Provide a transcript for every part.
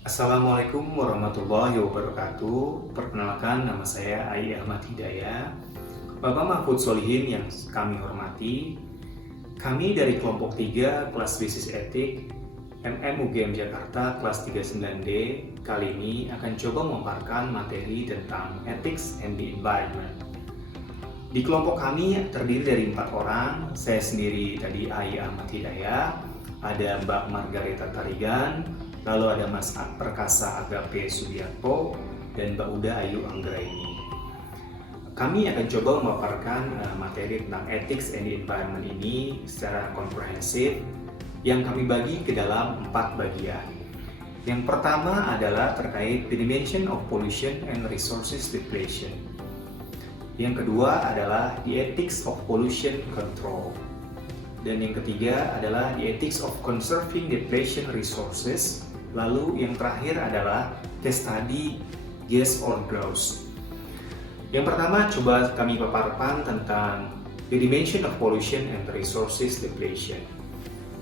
Assalamualaikum warahmatullahi wabarakatuh. Perkenalkan, nama saya Ai Ahmad Hidayah. Bapak Mahfud Solihin yang kami hormati, kami dari kelompok 3 kelas bisnis etik UGM Jakarta kelas 39D kali ini akan coba memaparkan materi tentang ethics and the environment. Di kelompok kami terdiri dari 4 orang, saya sendiri tadi Ai Ahmad Hidayah, ada Mbak Margareta Tarigan, lalu ada Mas Perkasa Agape Subiarto, dan Mbak Uda Ayu Anggraini. Kami akan coba memaparkan materi tentang ethics and the environment ini secara komprehensif yang kami bagi ke dalam 4 bagian. Yang pertama adalah terkait the dimension of pollution and resources depletion. Yang kedua adalah the ethics of pollution control. Dan yang ketiga adalah the ethics of conserving depletion resources. Lalu yang terakhir adalah case study gas or growth. Yang pertama coba kami paparkan tentang the dimension of pollution and resources depletion.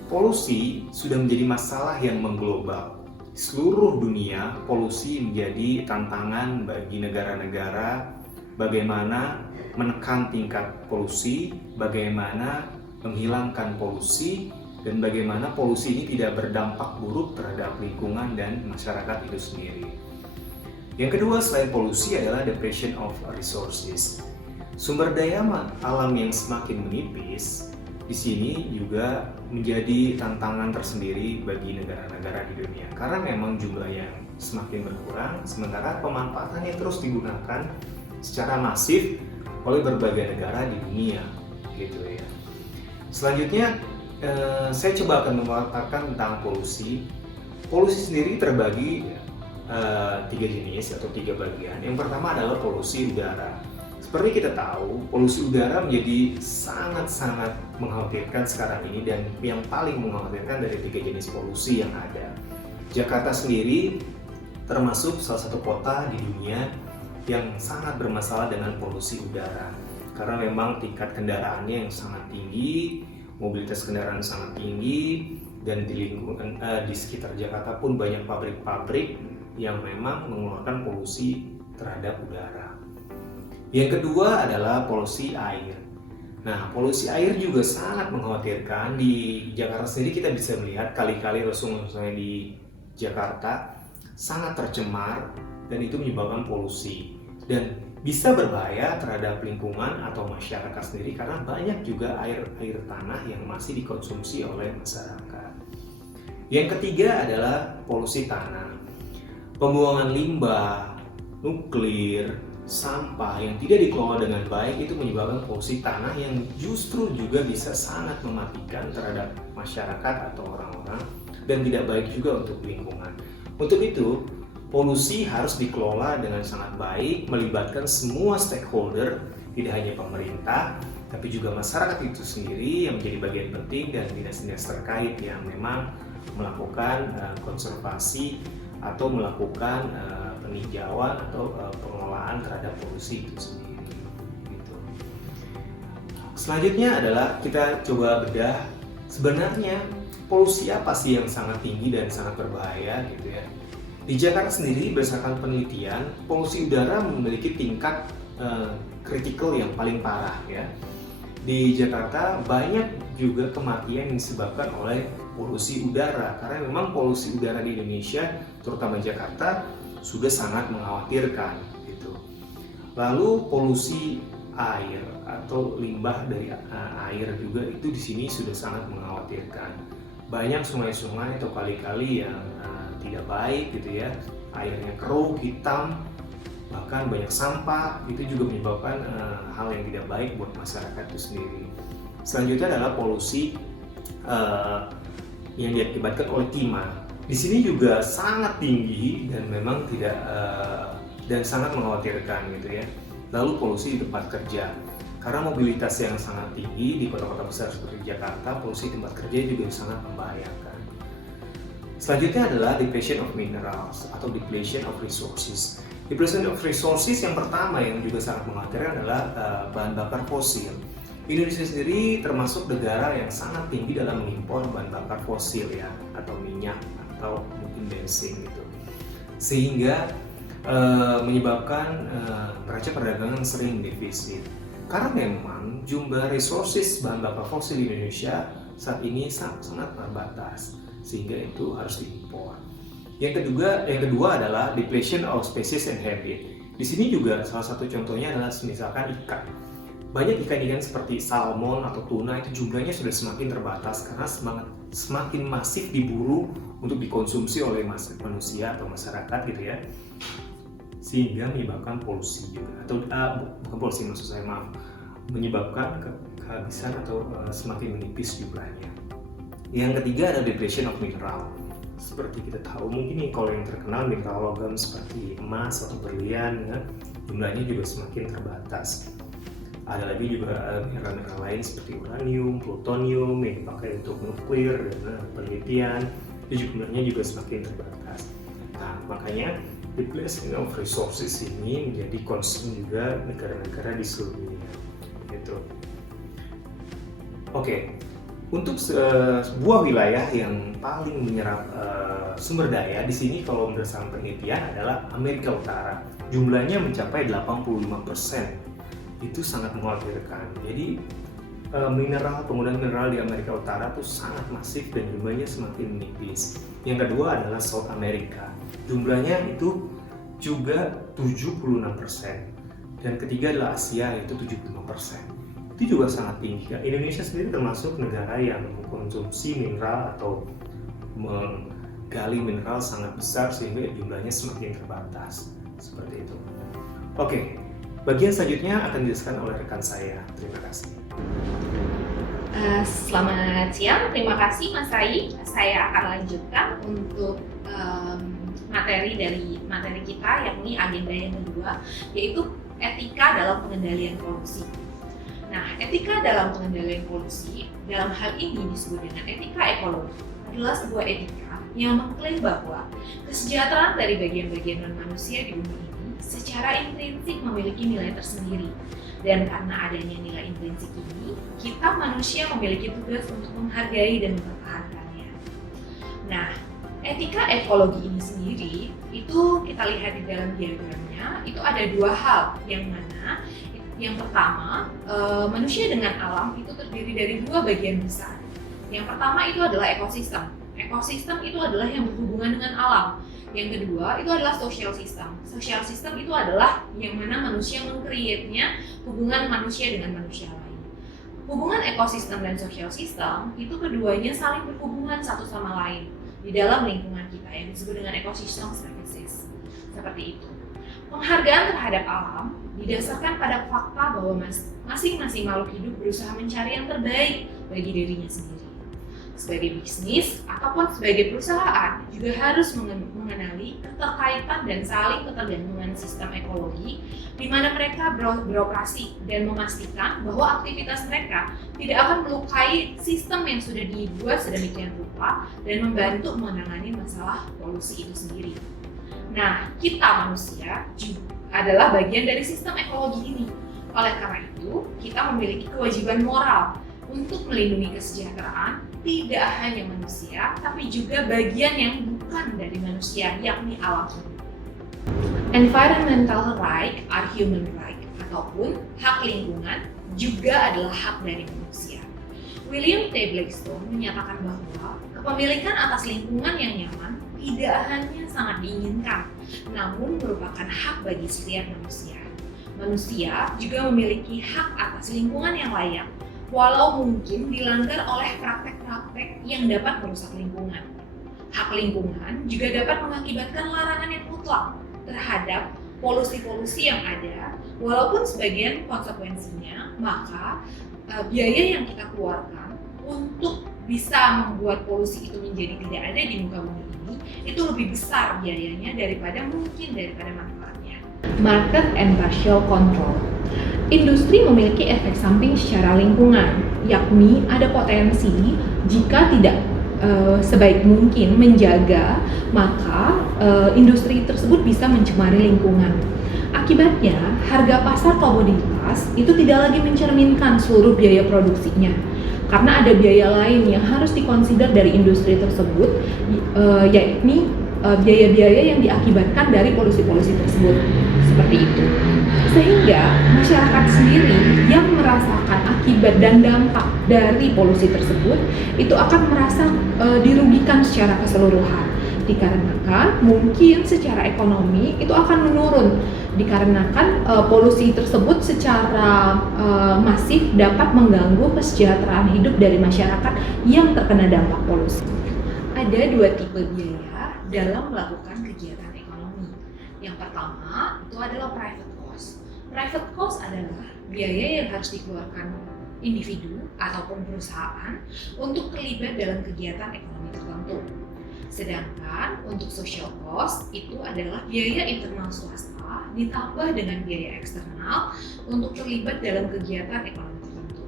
Polusi sudah menjadi masalah yang mengglobal. Di seluruh dunia, polusi menjadi tantangan bagi negara-negara bagaimana menekan tingkat polusi, bagaimana menghilangkan polusi, dan bagaimana polusi ini tidak berdampak buruk terhadap lingkungan dan masyarakat itu sendiri. Yang kedua selain polusi adalah depletion of resources. Sumber daya alam yang semakin menipis di sini juga menjadi tantangan tersendiri bagi negara-negara di dunia karena memang jumlah yang semakin berkurang sementara pemanfaatannya terus digunakan secara masif oleh berbagai negara di dunia gitu ya. Selanjutnya saya coba akan memaparkan tentang polusi. Polusi sendiri terbagi 3 jenis atau 3 bagian. Yang pertama adalah polusi udara. Seperti kita tahu, polusi udara menjadi sangat-sangat mengkhawatirkan sekarang ini dan yang paling mengkhawatirkan dari 3 jenis polusi yang ada. Jakarta sendiri termasuk salah satu kota di dunia yang sangat bermasalah dengan polusi udara karena memang tingkat kendaraannya yang sangat tinggi, mobilitas kendaraan sangat tinggi, dan di lingkungan di sekitar Jakarta pun banyak pabrik-pabrik yang memang mengeluarkan polusi terhadap udara. Yang kedua adalah polusi air. Nah, polusi air juga sangat mengkhawatirkan. Di Jakarta sendiri kita bisa melihat kali-kali sungai di Jakarta sangat tercemar dan itu menyebabkan polusi dan bisa berbahaya terhadap lingkungan atau masyarakat sendiri karena banyak juga air tanah yang masih dikonsumsi oleh masyarakat. Yang ketiga adalah polusi tanah. Pembuangan limbah, nuklir, sampah yang tidak dikelola dengan baik itu menyebabkan polusi tanah yang justru juga bisa sangat mematikan terhadap masyarakat atau orang-orang dan tidak baik juga untuk lingkungan. Untuk itu, polusi harus dikelola dengan sangat baik, melibatkan semua stakeholder, tidak hanya pemerintah, tapi juga masyarakat itu sendiri yang menjadi bagian penting dan dinas-dinas terkait yang memang melakukan konservasi atau melakukan peninjauan atau pengelolaan terhadap polusi itu sendiri. Gitu. Selanjutnya adalah kita coba bedah sebenarnya polusi apa sih yang sangat tinggi dan sangat berbahaya gitu ya. Di Jakarta sendiri berdasarkan penelitian, polusi udara memiliki tingkat kritikal yang paling parah ya. Di Jakarta banyak juga kematian yang disebabkan oleh polusi udara karena memang polusi udara di Indonesia, terutama Jakarta, sudah sangat mengkhawatirkan gitu. Lalu polusi air atau limbah dari air juga itu di sini sudah sangat mengkhawatirkan. Banyak sungai-sungai atau kali-kali yang tidak baik gitu ya, airnya keruh, hitam, bahkan banyak sampah, itu juga menyebabkan hal yang tidak baik buat masyarakat itu sendiri. Selanjutnya adalah polusi yang diakibatkan oleh timah. Di sini juga sangat tinggi dan memang tidak dan sangat mengkhawatirkan gitu ya. Lalu polusi di tempat kerja. Karena mobilitas yang sangat tinggi di kota-kota besar seperti Jakarta, polusi tempat kerja juga sangat membahayakan. Selanjutnya adalah depletion of minerals atau depletion of resources. Depletion of resources yang pertama yang juga sangat mengkhawatirkan adalah bahan bakar fosil. Indonesia sendiri termasuk negara yang sangat tinggi dalam mengimpor bahan bakar fosil ya, atau minyak atau mungkin imbalancing gitu, sehingga menyebabkan neraca perdagangan sering defisit. Karena memang jumlah resources bahan bakar fosil di Indonesia saat ini sangat terbatas, sehingga itu harus diimpor. Yang kedua adalah depletion of species and habit. Di sini juga salah satu contohnya adalah misalkan ikan. Banyak ikan-ikan seperti salmon atau tuna itu jumlahnya sudah semakin terbatas karena semakin masif diburu untuk dikonsumsi oleh manusia atau masyarakat gitu ya, sehingga menyebabkan polusi juga, atau bukan polusi maksud saya, menyebabkan kehabisan atau semakin menipis jumlahnya. Yang ketiga ada depletion of mineral. Seperti kita tahu mungkin nih, kalau yang terkenal mineral logam seperti emas atau berlian ya, jumlahnya juga semakin terbatas. Ada lagi juga mineral-mineral lain seperti uranium, plutonium yang dipakai untuk nuklir dan penelitian, itu jumlahnya juga semakin terbatas. Nah, makanya depletion of resources ini menjadi concern juga negara-negara di seluruh dunia. Gitu. Oke, untuk sebuah wilayah yang paling menyerap sumber daya di sini kalau berdasarkan penelitian adalah Amerika Utara. Jumlahnya mencapai 85%. Itu sangat mengkhawatirkan. Jadi penggunaan mineral di Amerika Utara itu sangat masif dan jumlahnya semakin menipis. Yang kedua adalah South America. Jumlahnya itu juga 76%. Dan ketiga adalah Asia, yaitu 75%. Itu juga sangat tinggi. Indonesia sendiri termasuk negara yang mengkonsumsi mineral atau menggali mineral sangat besar sehingga jumlahnya semakin terbatas. Seperti itu. Oke. Bagian selanjutnya akan dijelaskan oleh rekan saya. Terima kasih. Selamat siang, terima kasih Mas Rai. Saya akan lanjutkan untuk materi kita, yakni agenda yang kedua, yaitu etika dalam pengendalian polusi. Nah, etika dalam pengendalian polusi dalam hal ini disebut dengan etika ekologi, adalah sebuah etika yang mengklaim bahwa kesejahteraan dari bagian-bagian non-manusia di bumi secara intrinsik memiliki nilai tersendiri, dan karena adanya nilai intrinsik ini, kita manusia memiliki tugas untuk menghargai dan mempertahankannya. Nah, etika ekologi ini sendiri itu kita lihat di dalam diagramnya, itu ada dua hal, yang mana yang pertama, manusia dengan alam itu terdiri dari dua bagian besar. Yang pertama itu adalah ekosistem. Ekosistem itu adalah yang berhubungan dengan alam. Yang kedua itu adalah social system. Social system itu adalah yang mana manusia meng-create-nya hubungan manusia dengan manusia lain. Hubungan ekosistem dan social system itu keduanya saling berhubungan satu sama lain di dalam lingkungan kita yang disebut dengan ekosistem services. Seperti itu. Penghargaan terhadap alam didasarkan pada fakta bahwa masing-masing makhluk hidup berusaha mencari yang terbaik bagi dirinya sendiri. Sebagai bisnis ataupun sebagai perusahaan juga harus mengenali keterkaitan dan saling ketergantungan sistem ekologi di mana mereka beroperasi dan memastikan bahwa aktivitas mereka tidak akan melukai sistem yang sudah dibuat sedemikian rupa dan membantu menangani masalah polusi itu sendiri. Nah, kita manusia juga adalah bagian dari sistem ekologi ini. Oleh karena itu, kita memiliki kewajiban moral untuk melindungi kesejahteraan tidak hanya manusia, tapi juga bagian yang bukan dari manusia, yakni alam. Environmental right are human right, ataupun hak lingkungan juga adalah hak dari manusia. William T. Blackstone menyatakan bahwa kepemilikan atas lingkungan yang nyaman tidak hanya sangat diinginkan, namun merupakan hak bagi setiap manusia. Manusia juga memiliki hak atas lingkungan yang layak, walau mungkin dilanggar oleh praktek-praktek yang dapat merusak lingkungan. Hak lingkungan juga dapat mengakibatkan larangan yang mutlak terhadap polusi-polusi yang ada, walaupun sebagian konsekuensinya, maka biaya yang kita keluarkan untuk bisa membuat polusi itu menjadi tidak ada di muka bumi ini, itu lebih besar biayanya daripada manfaatnya. Market and partial control. Industri memiliki efek samping secara lingkungan, yakni ada potensi jika tidak sebaik mungkin menjaga, maka industri tersebut bisa mencemari lingkungan. Akibatnya, harga pasar komoditas itu tidak lagi mencerminkan seluruh biaya produksinya, karena ada biaya lain yang harus dikonsider dari industri tersebut, yakni biaya-biaya yang diakibatkan dari polusi-polusi tersebut. Seperti itu. Sehingga masyarakat sendiri yang merasakan akibat dan dampak dari polusi tersebut itu akan merasa dirugikan secara keseluruhan. Dikarenakan mungkin secara ekonomi itu akan menurun dikarenakan polusi tersebut secara masif dapat mengganggu kesejahteraan hidup dari masyarakat yang terkena dampak polusi. Ada dua tipe biaya dalam melakukan kegiatan ekonomi. Yang pertama itu adalah private cost. Private cost adalah biaya yang harus dikeluarkan individu ataupun perusahaan untuk terlibat dalam kegiatan ekonomi tertentu. Sedangkan untuk social cost itu adalah biaya internal swasta ditambah dengan biaya eksternal untuk terlibat dalam kegiatan ekonomi tertentu.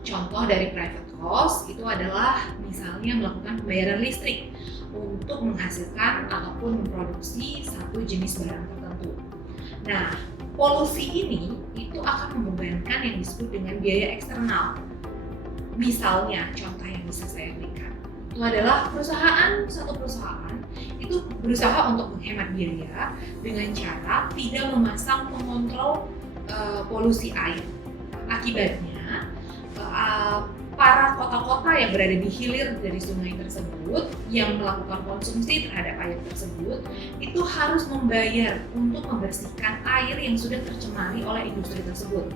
Contoh dari private cost itu adalah misalnya melakukan pembayaran listrik untuk menghasilkan ataupun memproduksi satu jenis barang tertentu. Nah, polusi ini itu akan membebankan yang disebut dengan biaya eksternal. Misalnya, contoh yang bisa saya berikan itu adalah satu perusahaan itu berusaha untuk menghemat biaya dengan cara tidak memasang pengontrol polusi air. Akibatnya, para kota-kota yang berada di hilir dari sungai tersebut yang melakukan konsumsi terhadap air tersebut itu harus membayar untuk membersihkan air yang sudah tercemari oleh industri tersebut.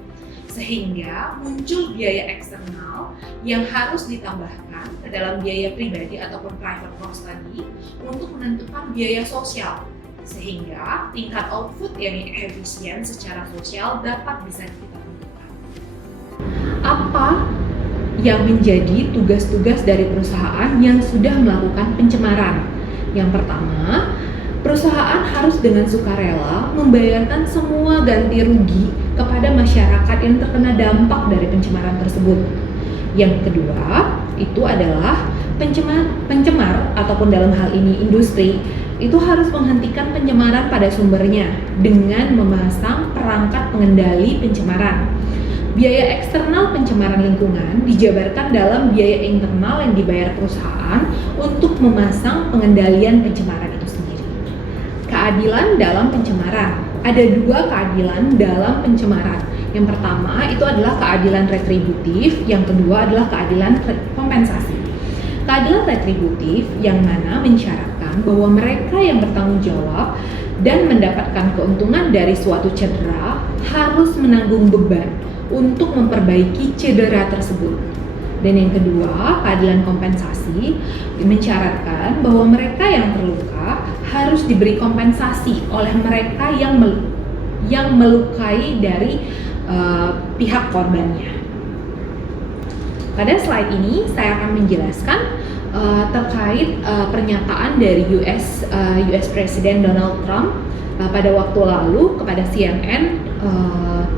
Sehingga muncul biaya eksternal yang harus ditambahkan ke dalam biaya pribadi ataupun private cost tadi untuk menentukan biaya sosial. Sehingga tingkat output yang efisien secara sosial dapat bisa kita tentukan. Apa yang menjadi tugas-tugas dari perusahaan yang sudah melakukan pencemaran? Yang pertama, perusahaan harus dengan sukarela membayarkan semua ganti rugi kepada masyarakat yang terkena dampak dari pencemaran tersebut. Yang kedua, itu adalah pencemar ataupun dalam hal ini industri itu harus menghentikan pencemaran pada sumbernya dengan memasang perangkat pengendali pencemaran. Biaya eksternal pencemaran lingkungan dijabarkan dalam biaya internal yang dibayar perusahaan untuk memasang pengendalian pencemaran itu sendiri. Keadilan dalam pencemaran. Ada dua keadilan dalam pencemaran. Yang pertama itu adalah keadilan retributif, yang kedua adalah keadilan kompensasi. Keadilan retributif yang mana mensyaratkan bahwa mereka yang bertanggung jawab dan mendapatkan keuntungan dari suatu cedera harus menanggung beban untuk memperbaiki cedera tersebut. Dan yang kedua, keadilan kompensasi mensyaratkan bahwa mereka yang terluka harus diberi kompensasi oleh mereka yang melukai dari pihak korbannya. Pada slide ini saya akan menjelaskan terkait pernyataan dari US Presiden Donald Trump pada waktu lalu kepada CNN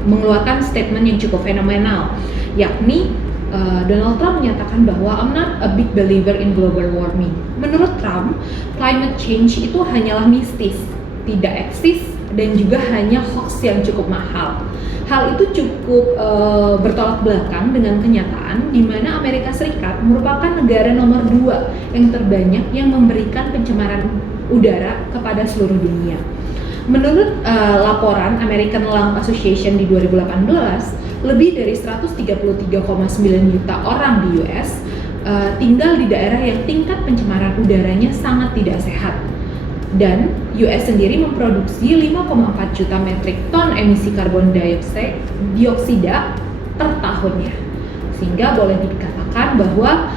mengeluarkan statement yang cukup fenomenal, yakni Donald Trump menyatakan bahwa I'm not a big believer in global warming. Menurut Trump, climate change itu hanyalah mistis, tidak eksis, dan juga hanya hoax yang cukup mahal. Hal itu cukup bertolak belakang dengan kenyataan di mana Amerika Serikat merupakan negara nomor 2 yang terbanyak yang memberikan pencemaran udara kepada seluruh dunia. Menurut laporan American Lung Association di 2018, lebih dari 133,9 juta orang di US tinggal di daerah yang tingkat pencemaran udaranya sangat tidak sehat. Dan US sendiri memproduksi 5,4 juta metrik ton emisi karbon dioksida per tahunnya. Sehingga boleh dikatakan bahwa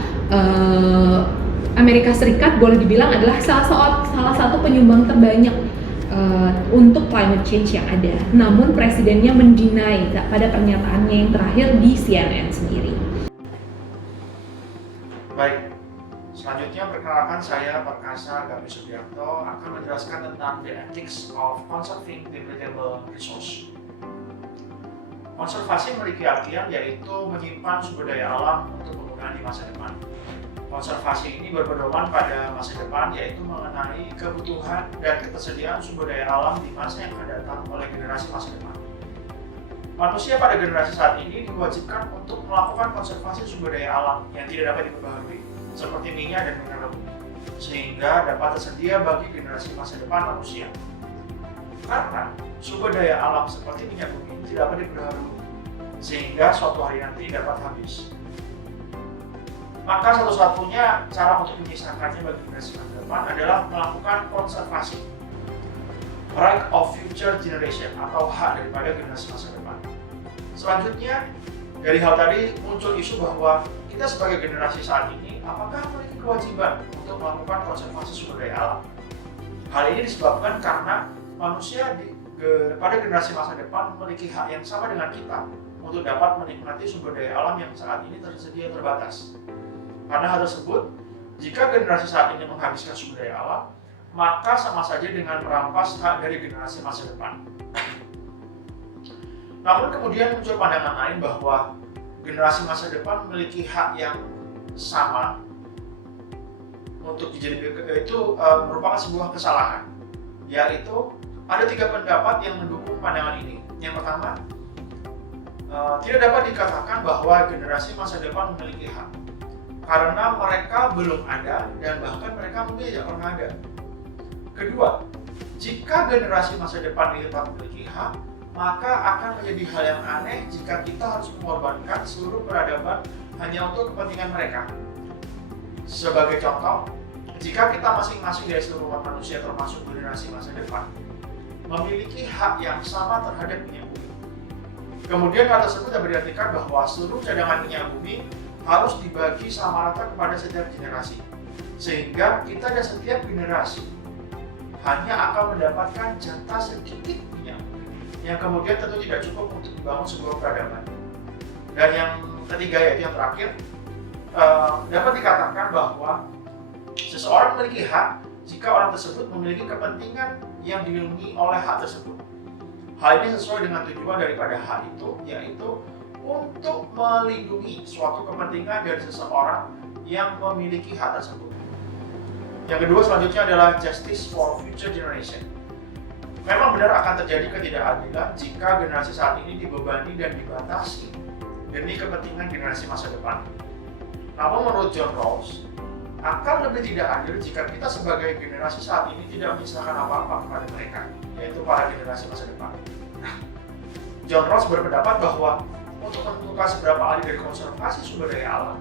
Amerika Serikat boleh dibilang adalah salah satu penyumbang terbanyak untuk climate change yang ada. Namun presidennya mendinai pada pernyataannya yang terakhir di CNN sendiri. Baik, selanjutnya perkenalkan saya Perkasa Gami Subiakto akan menjelaskan tentang the ethics of conserving depletable resource. Konservasi memiliki artian yaitu menyimpan sumber daya alam untuk penggunaan di masa depan. Konservasi ini berpedoman pada masa depan yaitu mengenai kebutuhan dan ketersediaan sumber daya alam di masa yang akan datang oleh generasi masa depan. Manusia pada generasi saat ini diwajibkan untuk melakukan konservasi sumber daya alam yang tidak dapat diperbaharui seperti minyak dan mineral bumi. sehingga dapat tersedia bagi generasi masa depan manusia. Karena sumber daya alam seperti minyak bumi tidak dapat diperbarui, sehingga suatu hari nanti dapat habis. Maka satu-satunya cara untuk menyisakannya bagi generasi masa depan adalah melakukan konservasi, right of future generation, atau hak daripada generasi masa depan. Selanjutnya, dari hal tadi muncul isu bahwa kita sebagai generasi saat ini apakah memiliki kewajiban untuk melakukan konservasi sumber daya alam. Hal ini disebabkan karena manusia pada generasi masa depan memiliki hak yang sama dengan kita untuk dapat menikmati sumber daya alam yang saat ini tersedia terbatas. Karena hal tersebut, jika generasi saat ini menghabiskan sumber daya alam, maka sama saja dengan merampas hak dari generasi masa depan. Namun kemudian muncul pandangan lain bahwa generasi masa depan memiliki hak yang sama untuk dijadikan, itu merupakan sebuah kesalahan. Yaitu ada 3 pendapat yang mendukung pandangan ini. Yang pertama, tidak dapat dikatakan bahwa generasi masa depan memiliki hak karena mereka belum ada dan bahkan mereka mungkin tidak pernah ada. Kedua, jika generasi masa depan ini tetap memiliki hak, maka akan menjadi hal yang aneh jika kita harus mengorbankan seluruh peradaban hanya untuk kepentingan mereka. Sebagai contoh, jika kita masing-masing dari seluruh umat manusia termasuk generasi masa depan memiliki hak yang sama terhadap minyak bumi, kemudian hal tersebut dapat diartikan bahwa seluruh cadangan minyak bumi harus dibagi sama rata kepada setiap generasi, sehingga kita dan setiap generasi hanya akan mendapatkan jatah sedikit minyak bumi yang kemudian tentu tidak cukup untuk membangun sebuah peradaban. Dan yang ketiga, yaitu yang terakhir, dapat dikatakan bahwa seseorang memiliki hak jika orang tersebut memiliki kepentingan yang dilindungi oleh hak tersebut. Hal ini sesuai dengan tujuan daripada hak itu, yaitu untuk melindungi suatu kepentingan dari seseorang yang memiliki hak tersebut. Yang kedua selanjutnya adalah justice for future generation. Memang benar akan terjadi ketidakadilan jika generasi saat ini dibebani dan dibatasi demi kepentingan generasi masa depan. Namun menurut John Rawls, akan lebih tidak adil jika kita sebagai generasi saat ini tidak menyisakan apa-apa kepada mereka, yaitu para generasi masa depan. John Rawls berpendapat bahwa untuk menentukan seberapa adil dari konservasi sumber daya alam,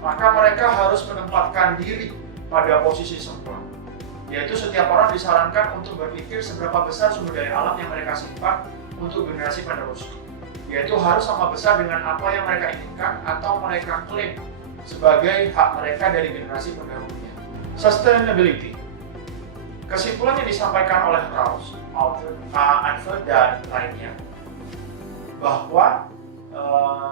maka mereka harus menempatkan diri pada posisi semula, yaitu setiap orang disarankan untuk berpikir seberapa besar sumber daya alam yang mereka simpan untuk generasi penerus, yaitu harus sama besar dengan apa yang mereka inginkan atau mereka klaim sebagai hak mereka dari generasi pendahulunya. Sustainability. Kesimpulan yang disampaikan oleh Rawls, Anfer, dan lainnya bahwa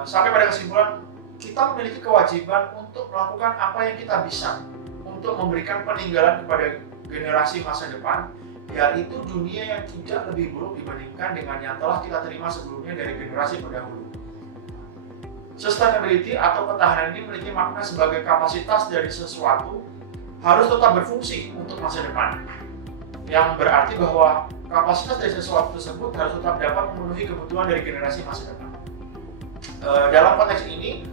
sampai pada kesimpulan kita memiliki kewajiban untuk melakukan apa yang kita bisa untuk memberikan peninggalan kepada generasi masa depan, yaitu dunia yang tidak lebih buruk dibandingkan dengan yang telah kita terima sebelumnya dari generasi pendahulu. Sustainability atau ketahanan ini memiliki makna sebagai kapasitas dari sesuatu harus tetap berfungsi untuk masa depan, yang berarti bahwa kapasitas dari sesuatu tersebut harus tetap dapat memenuhi kebutuhan dari generasi masa depan. Dalam konteks ini,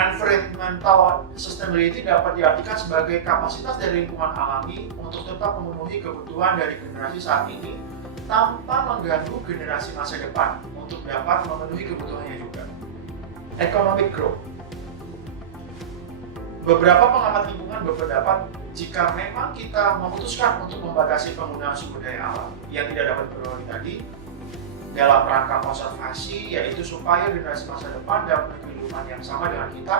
environmental sustainability dapat diartikan sebagai kapasitas dari lingkungan alami untuk tetap memenuhi kebutuhan dari generasi saat ini tanpa mengganggu generasi masa depan untuk dapat memenuhi kebutuhannya juga. Economic growth. Beberapa pengamat lingkungan berpendapat jika memang kita memutuskan untuk membatasi penggunaan sumber daya alam yang tidak dapat diperoleh tadi dalam rangka konservasi, yaitu supaya generasi masa depan dapat kehidupan yang sama dengan kita,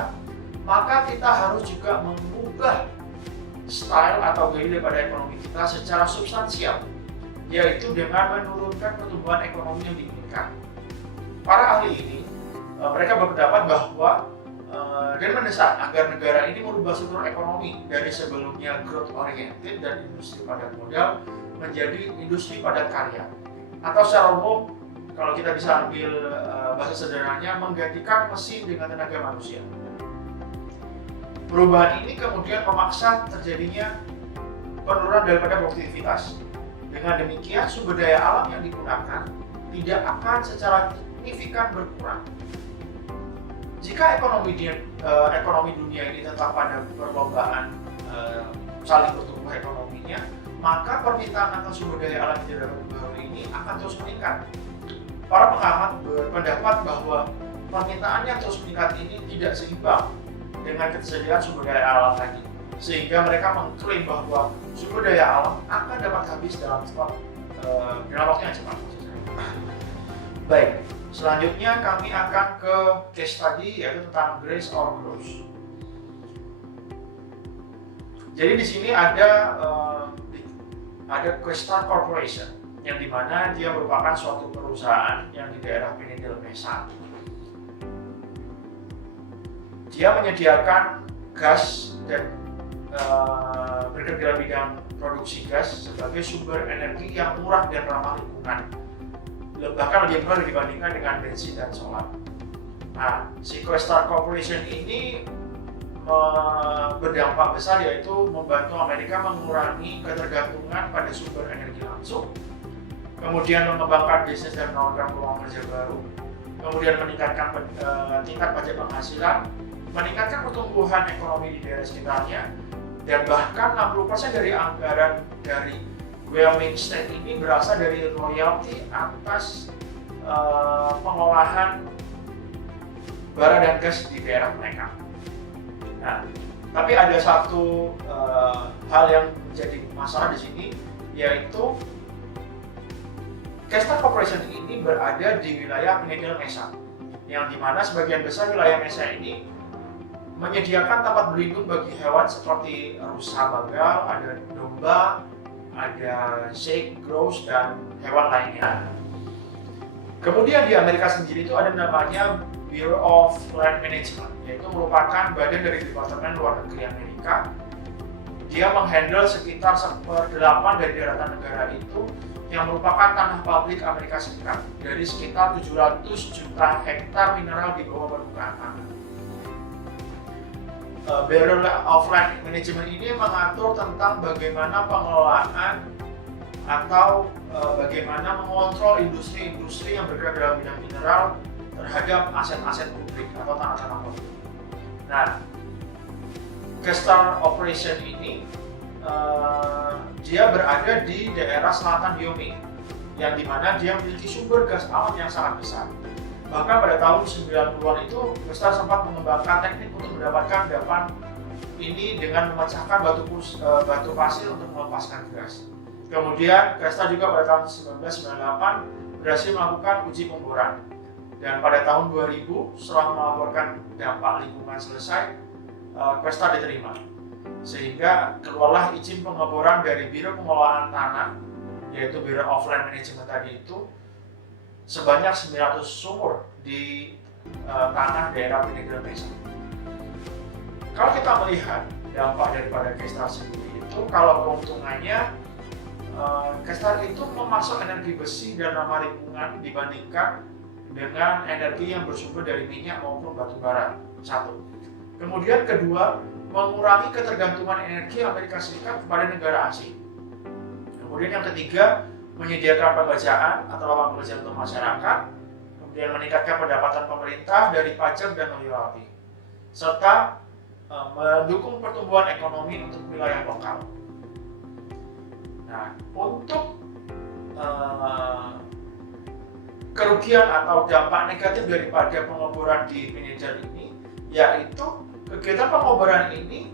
maka kita harus juga mengubah style atau gaya daripada ekonomi kita secara substansial, yaitu dengan menurunkan pertumbuhan ekonomi yang diinginkan. Para ahli ini mereka berpendapat bahwa dan mendesak agar negara ini merubah struktur ekonomi dari sebelumnya growth oriented dan industri padat modal menjadi industri padat karya, atau secara umum kalau kita bisa ambil bahasa sederhananya, menggantikan mesin dengan tenaga manusia. Perubahan ini kemudian memaksa terjadinya penurunan daripada produktivitas. Dengan demikian sumber daya alam yang digunakan tidak akan secara signifikan berkurang. Jika ekonomi dunia ini tetap pada perlombaan saling bertumbuh ekonominya, maka permintaan akan sumber daya alam yang baru ini akan terus meningkat. Para pengamat berpendapat bahwa permintaannya terus meningkat ini tidak seimbang dengan ketersediaan sumber daya alam tadi, sehingga mereka mengklaim bahwa sumber daya alam akan dapat habis dalam waktu yang cepat. Baik, selanjutnya kami akan ke case study yaitu tentang Grace or Grows. Jadi di sini ada Questar Corporation yang dimana dia merupakan suatu perusahaan yang di daerah Penidel Mesa. Dia menyediakan gas dan bergerak dalam bidang produksi gas sebagai sumber energi yang murah dan ramah lingkungan, bahkan lebih murah dibandingkan dengan bensin dan solar. Nah, si Questar Corporation ini berdampak besar, yaitu membantu Amerika mengurangi ketergantungan pada sumber energi langsung, kemudian mengembangkan bisnis dan menawarkan peluang kerja baru, kemudian meningkatkan tingkat pajak penghasilan, meningkatkan pertumbuhan ekonomi di daerah sekitarnya, dan bahkan 60% dari anggaran dari Wyoming State ini berasal dari royalti atas pengolahan bara dan gas di daerah mereka. Nah, tapi ada satu hal yang menjadi masalah di sini, yaitu Questar Corporation ini berada di wilayah Penidel Mesa, yang dimana sebagian besar wilayah Mesa ini menyediakan tempat berlindung bagi hewan seperti rusa bagal, ada domba, ada sheep, grouse, dan hewan lainnya. Kemudian di Amerika sendiri itu ada namanya Bureau of Land Management, yaitu merupakan badan dari Departemen Luar Negeri Amerika. Dia menghandle sekitar 1/8 dari daratan negara itu, yang merupakan tanah publik Amerika Serikat dari sekitar 700 juta hektar mineral di bawah permukaan tanah. Bureau of Land Management ini mengatur tentang bagaimana pengelolaan atau bagaimana mengontrol industri-industri yang bergerak dalam bidang mineral terhadap aset-aset publik atau tanah-tanah publik. Nah, Questar Operation ini dia berada di daerah selatan Wyoming, yang dimana dia memiliki sumber gas alam yang sangat besar. Bahkan pada tahun 90-an itu, Questar sempat mengembangkan teknik untuk mendapatkan endapan ini dengan memecahkan batu pasir untuk melepaskan gas. Kemudian Questar juga pada tahun 1998 berhasil melakukan uji pemboran. Dan pada tahun 2000, setelah melaporkan dampak lingkungan selesai, Questar diterima. Sehingga keluarlah izin pengeboran dari Biro Pengelolaan Tanah, yaitu Bureau of Land Management tadi itu, sebanyak 900 sumur di tanah daerah Penidel Mesa. Kalau kita melihat dampak daripada Questar sendiri itu, kalau keuntungannya, Questar itu memasok energi besi dan ramah lingkungan dibandingkan dengan energi yang bersumber dari minyak maupun batu bara. Satu. Kemudian kedua, mengurangi ketergantungan energi Amerika Serikat kepada negara asing. Kemudian yang ketiga, menyediakan pekerjaan atau lapangan pekerjaan untuk masyarakat, kemudian meningkatkan pendapatan pemerintah dari pajak dan royalti, serta mendukung pertumbuhan ekonomi untuk wilayah lokal. Nah, untuk kerugian atau dampak negatif daripada pengeboran di Penidel ini, yaitu kegiatan pengeboran ini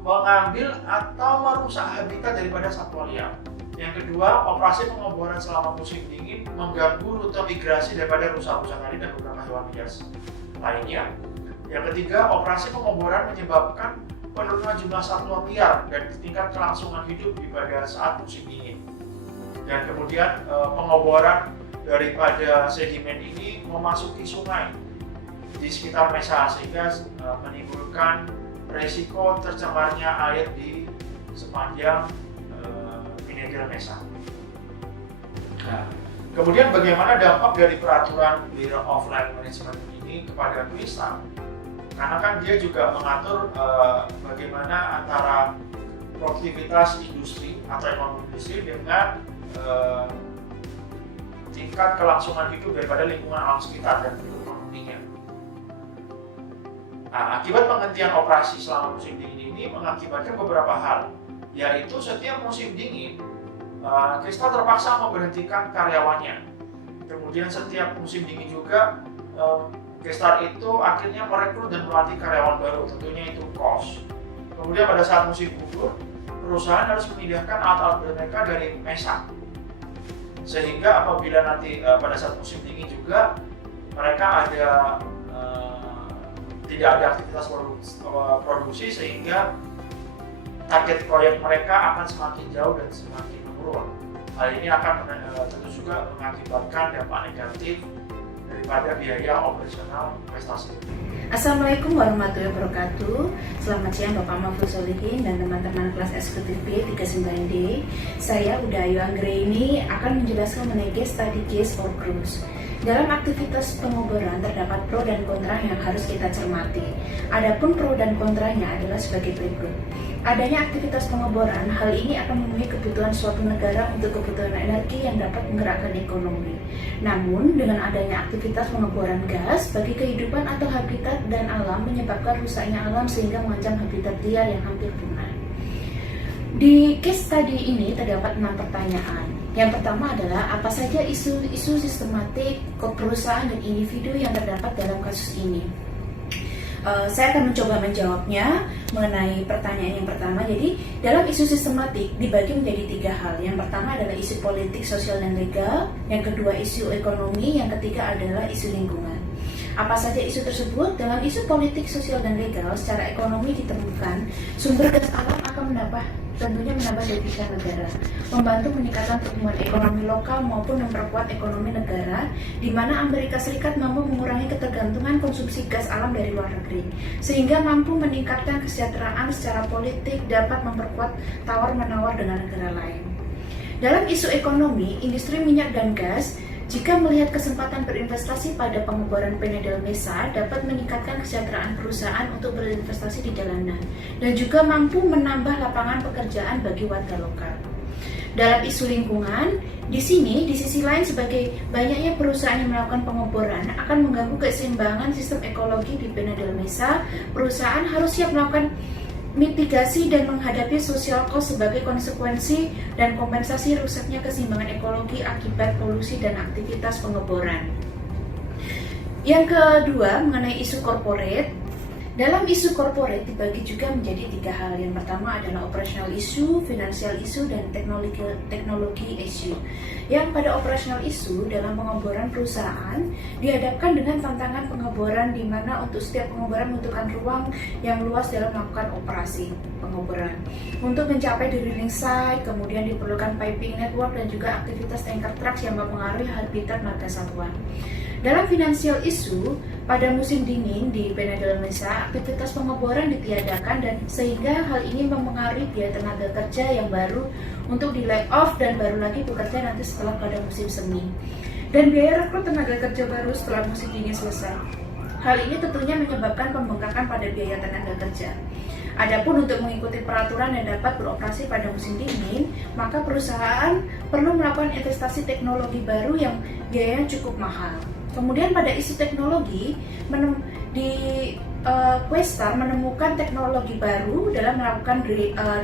mengambil atau merusak habitat daripada satwa liar. Yang kedua, operasi pengeboran selama musim dingin mengganggu rute migrasi daripada rusa-rusa tadi dan beberapa hewan hias lainnya. Yang ketiga, operasi pengeboran menyebabkan penurunan jumlah satwa liar dan tingkat kelangsungan hidup pada saat musim dingin. Dan kemudian pengeboran daripada sedimen ini memasuki sungai di sekitar Mesa, sehingga menimbulkan resiko tercemarnya air di sepanjang Penidel Mesa. Nah, kemudian bagaimana dampak dari peraturan Bureau of Land Management ini kepada Questar? Karena kan dia juga mengatur bagaimana antara produktivitas industri atau ekonomi industri dengan tingkat kelangsungan hidup daripada lingkungan alam sekitar dan penduduk penghuninya. Nah, akibat penghentian operasi selama musim dingin ini mengakibatkan beberapa hal, yaitu setiap musim dingin Kestar terpaksa memberhentikan karyawannya. Kemudian setiap musim dingin juga Kestar itu akhirnya merekrut dan melatih karyawan baru, tentunya itu kos. Kemudian pada saat musim gugur, perusahaan harus memindahkan alat-alat mereka dari Mesa. Sehingga apabila nanti pada saat musim dingin juga mereka tidak ada aktivitas produksi, sehingga target proyek mereka akan semakin jauh dan semakin menurun. Hal ini akan tentu juga mengakibatkan dampak negatif daripada biaya operasional prestasi. Assalamualaikum warahmatullahi wabarakatuh. Selamat siang Bapak Mahfudz Sholihin dan teman-teman kelas eksekutif B39D. Saya Uda Ayu Anggraini akan menjelaskan mengenai case study case for cruise. Dalam aktivitas pengoboran terdapat pro dan kontra yang harus kita cermati. Adapun pro dan kontranya adalah sebagai berikut. Adanya aktivitas pengoboran, hal ini akan memenuhi kebutuhan suatu negara untuk kebutuhan energi yang dapat menggerakkan ekonomi. Namun, dengan adanya aktivitas pengoboran gas bagi kehidupan atau habitat dan alam menyebabkan rusaknya alam sehingga mengancam habitat liar yang hampir punah. Di case study ini terdapat 6 pertanyaan. Yang pertama adalah apa saja isu-isu sistematik, perusahaan dan individu yang terdapat dalam kasus ini. Saya akan mencoba menjawabnya mengenai pertanyaan yang pertama. Jadi, dalam isu sistematik dibagi menjadi 3 hal. Yang pertama adalah isu politik, sosial, dan legal. Yang kedua isu ekonomi. Yang ketiga adalah isu lingkungan. Apa saja isu tersebut? Dalam isu politik, sosial, dan legal, secara ekonomi ditemukan sumber gas alam akan tentunya menambah devisa negara, membantu meningkatkan pertumbuhan ekonomi lokal maupun memperkuat ekonomi negara, di mana Amerika Serikat mampu mengurangi ketergantungan konsumsi gas alam dari luar negeri, sehingga mampu meningkatkan kesejahteraan secara politik, dapat memperkuat tawar-menawar dengan negara lain. Dalam isu ekonomi, industri minyak dan gas, jika melihat kesempatan berinvestasi pada pengoboran Penedel Mesa dapat meningkatkan kesejahteraan perusahaan untuk berinvestasi di dalanan dan juga mampu menambah lapangan pekerjaan bagi warga lokal. Dalam isu lingkungan, di sisi lain sebagai banyaknya perusahaan yang melakukan pengoboran akan mengganggu keseimbangan sistem ekologi di Penedel Mesa, perusahaan harus siap melakukan mitigasi dan menghadapi social cost sebagai konsekuensi dan kompensasi rusaknya keseimbangan ekologi akibat polusi dan aktivitas pengeboran. Yang kedua, mengenai isu corporate. Dalam isu corporate dibagi juga menjadi 3 hal. Yang pertama adalah operational issue, financial issue, dan teknologi issue. Yang pada operational issue dalam pengoboran perusahaan dihadapkan dengan tantangan pengeboran di mana untuk setiap pengoboran membutuhkan ruang yang luas dalam melakukan operasi pengoboran. Untuk mencapai drilling site, kemudian diperlukan piping network dan juga aktivitas tanker trucks yang mempengaruhi habitat marga satwa. Dalam financial issue, pada musim dingin di Penedel Mesa, aktivitas pengeboran ditiadakan dan sehingga hal ini mempengaruhi biaya tenaga kerja yang baru untuk di lay off dan baru lagi bekerja nanti setelah pada musim semi. Dan biaya rekrut tenaga kerja baru setelah musim dingin selesai. Hal ini tentunya menyebabkan pembengkakan pada biaya tenaga kerja. Adapun untuk mengikuti peraturan yang dapat beroperasi pada musim dingin, maka perusahaan perlu melakukan investasi teknologi baru yang biayanya cukup mahal. Kemudian pada isu teknologi, Questar menemukan teknologi baru dalam melakukan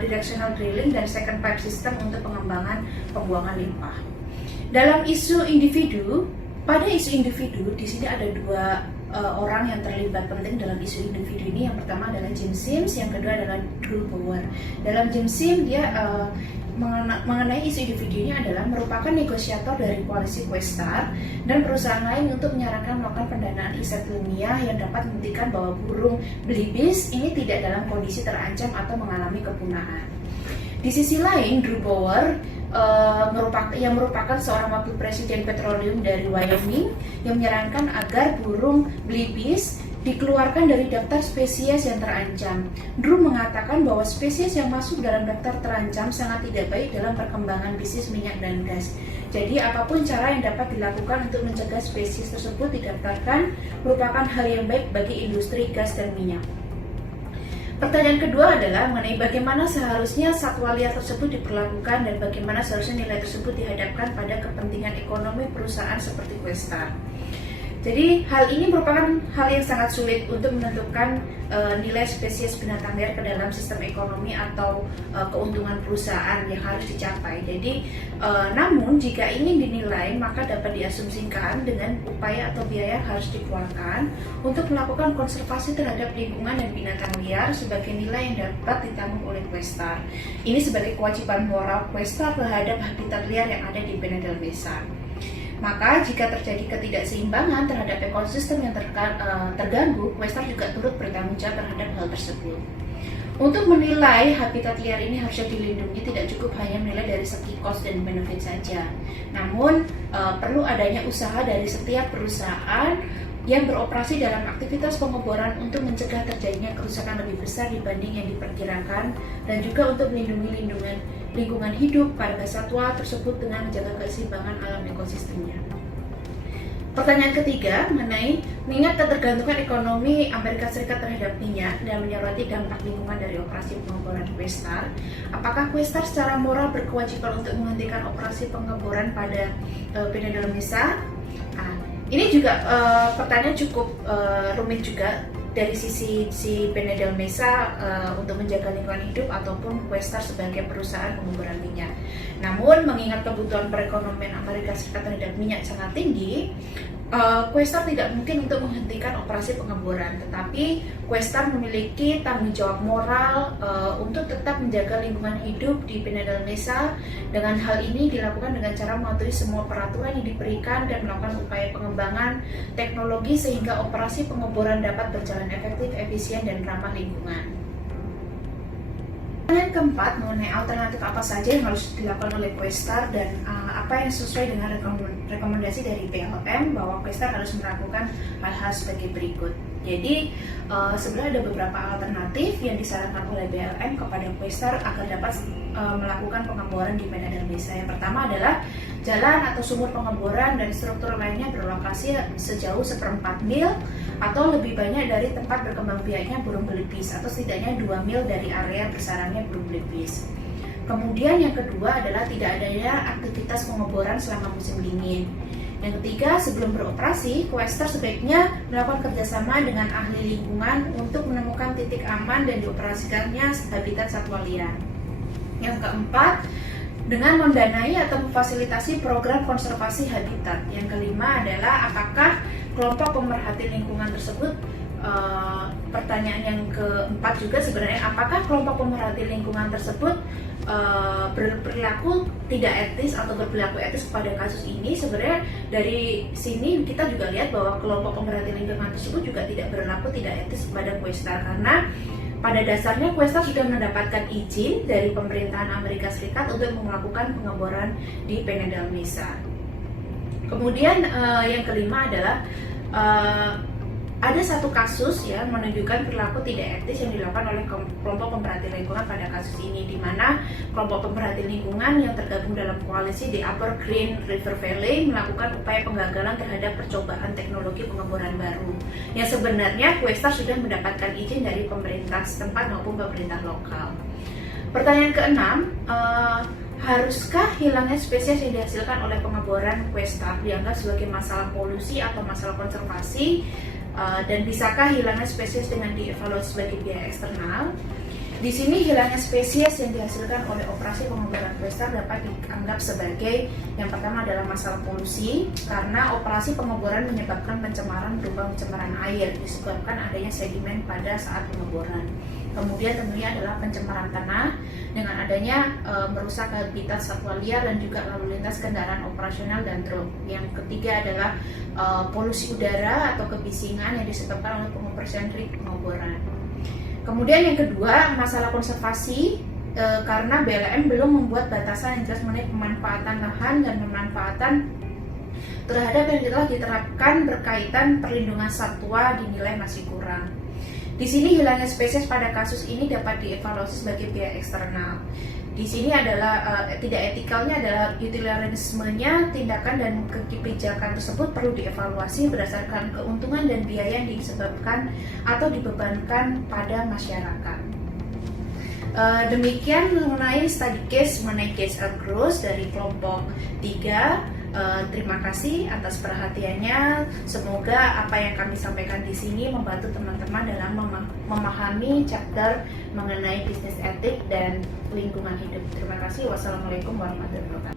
directional drilling dan second pipe system untuk pengembangan pembuangan limbah. Dalam isu individu, pada isu individu di sini ada 2 orang yang terlibat penting dalam isu individu ini. Yang pertama adalah Jim Sims, yang kedua adalah Drew Bauer. Dalam Jim Sims dia mengenai isu individu ini adalah merupakan negosiator dari koalisi Questar dan perusahaan lain untuk menyarankan melakukan pendanaan riset ilmiah yang dapat membuktikan bahwa burung belibis ini tidak dalam kondisi terancam atau mengalami kepunahan. Di sisi lain, Drew Bauer yang merupakan seorang wakil presiden petroleum dari Wyoming yang menyarankan agar burung belibis dikeluarkan dari daftar spesies yang terancam. Drew mengatakan bahwa spesies yang masuk dalam daftar terancam sangat tidak baik dalam perkembangan bisnis minyak dan gas. Jadi apapun cara yang dapat dilakukan untuk mencegah spesies tersebut didaftarkan merupakan hal yang baik bagi industri gas dan minyak. Pertanyaan kedua adalah mengenai bagaimana seharusnya satwa liar tersebut diperlakukan dan bagaimana seharusnya nilai tersebut dihadapkan pada kepentingan ekonomi perusahaan seperti Questar. Jadi hal ini merupakan hal yang sangat sulit untuk menentukan nilai spesies binatang liar ke dalam sistem ekonomi atau keuntungan perusahaan yang harus dicapai. Jadi namun jika ingin dinilai maka dapat diasumsikan dengan upaya atau biaya yang harus dikeluarkan untuk melakukan konservasi terhadap lingkungan dan binatang liar sebagai nilai yang dapat ditanggung oleh Questar. Ini sebagai kewajiban moral Questar terhadap habitat liar yang ada di Penedal Mesa. Maka jika terjadi ketidakseimbangan terhadap ekosistem yang terganggu, Questar juga turut bertanggung jawab terhadap hal tersebut. Untuk menilai habitat liar ini harusnya dilindungi tidak cukup hanya menilai dari segi cost dan benefit saja. Namun perlu adanya usaha dari setiap perusahaan yang beroperasi dalam aktivitas pengeboran untuk mencegah terjadinya kerusakan lebih besar dibanding yang diperkirakan dan juga untuk melindungi lingkungan hidup pada satwa tersebut dengan menjaga keseimbangan alam ekosistemnya. Pertanyaan ketiga mengenai mengingat ketergantungan ekonomi Amerika Serikat terhadap minyak dan menyoroti dampak lingkungan dari operasi pengeboran Questar, apakah Questar secara moral berkewajiban untuk menghentikan operasi pengeboran pada Penedal Mesa? Ini juga pertanyaan cukup rumit juga dari sisi Penedal Mesa untuk menjaga lingkungan hidup ataupun Questar sebagai perusahaan pengeboran minyak. Namun mengingat kebutuhan perekonomian Amerika Serikat terhadap minyak sangat tinggi, Questar tidak mungkin untuk menghentikan operasi pengeboran, tetapi Questar memiliki tanggung jawab moral untuk tetap menjaga lingkungan hidup di Penedal Mesa. Dengan hal ini dilakukan dengan cara mematuhi semua peraturan yang diberikan dan melakukan upaya pengembangan teknologi sehingga operasi pengeboran dapat berjalan efektif, efisien, dan ramah lingkungan. Pertanyaan keempat mengenai alternatif apa saja yang harus dilakukan oleh Questar dan apa yang sesuai dengan rekomendasi dari BLM bahwa Questar harus melakukan hal-hal sebagai berikut. Jadi sebenarnya ada beberapa alternatif yang disarankan oleh BLM kepada Questar agar dapat melakukan pengeboran di Penedal Mesa. Yang pertama adalah jalan atau sumur pengeboran dan struktur lainnya berlokasi sejauh 1/4 mil atau lebih banyak dari tempat berkembang biaknya burung belibis atau setidaknya 2 mil dari area bersarangnya burung belibis. Kemudian yang kedua adalah tidak adanya aktivitas pengeboran selama musim dingin. Yang ketiga, sebelum beroperasi, Questar sebaiknya melakukan kerjasama dengan ahli lingkungan untuk menemukan titik aman dan dioperasikannya habitat satwa liar. Yang keempat, dengan mendanai atau memfasilitasi program konservasi habitat. Yang kelima adalah apakah kelompok pemerhati lingkungan tersebut, pertanyaan yang keempat juga sebenarnya, apakah kelompok pemerhati lingkungan tersebut berperilaku tidak etis atau berperilaku etis pada kasus ini. Sebenarnya dari sini kita juga lihat bahwa kelompok pemerhati lingkungan tersebut juga tidak berlaku tidak etis kepada Questar, karena pada dasarnya Questar sudah mendapatkan izin dari pemerintahan Amerika Serikat untuk melakukan pengeboran di Penedal Mesa. Kemudian yang kelima adalah ada satu kasus yang menunjukkan perilaku tidak etis yang dilakukan oleh kelompok pemerhati lingkungan pada kasus ini, di mana kelompok pemerhati lingkungan yang tergabung dalam koalisi di Upper Green River Valley melakukan upaya penggagalan terhadap percobaan teknologi pengeboran baru yang sebenarnya Questar sudah mendapatkan izin dari pemerintah setempat maupun pemerintah lokal. Pertanyaan keenam, haruskah hilangnya spesies yang dihasilkan oleh pengeboran Questar dianggap sebagai masalah polusi atau masalah konservasi? Dan bisakah hilangnya spesies dengan dievaluasi sebagai biaya eksternal? Di sini hilangnya spesies yang dihasilkan oleh operasi pengeboran Questar dapat dianggap sebagai yang pertama adalah masalah polusi, karena operasi pengeboran menyebabkan pencemaran berupa pencemaran air disebabkan adanya sedimen pada saat pengeboran. Kemudian tentunya adalah pencemaran tanah dengan adanya merusak habitat satwa liar dan juga lalu lintas kendaraan operasional dan truk. Yang ketiga adalah polusi udara atau kebisingan yang disebabkan oleh pengoperasian rig pengeboran. Kemudian yang kedua, masalah konservasi karena BLM belum membuat batasan yang jelas mengenai pemanfaatan lahan dan pemanfaatan terhadap yang telah diterapkan berkaitan perlindungan satwa dinilai masih kurang. Di sini hilangnya spesies pada kasus ini dapat dievaluasi sebagai biaya eksternal. Di sini adalah tidak etikalnya adalah utilitarismenya tindakan dan kebijakan tersebut perlu dievaluasi berdasarkan keuntungan dan biaya yang disebabkan atau dibebankan pada masyarakat. Demikian mengenai study case mengenai case Earth Growth dari kelompok 3. Terima kasih atas perhatiannya. Semoga apa yang kami sampaikan di sini membantu teman-teman dalam memahami chapter mengenai bisnis etik dan lingkungan hidup. Terima kasih. Wassalamualaikum warahmatullahi wabarakatuh.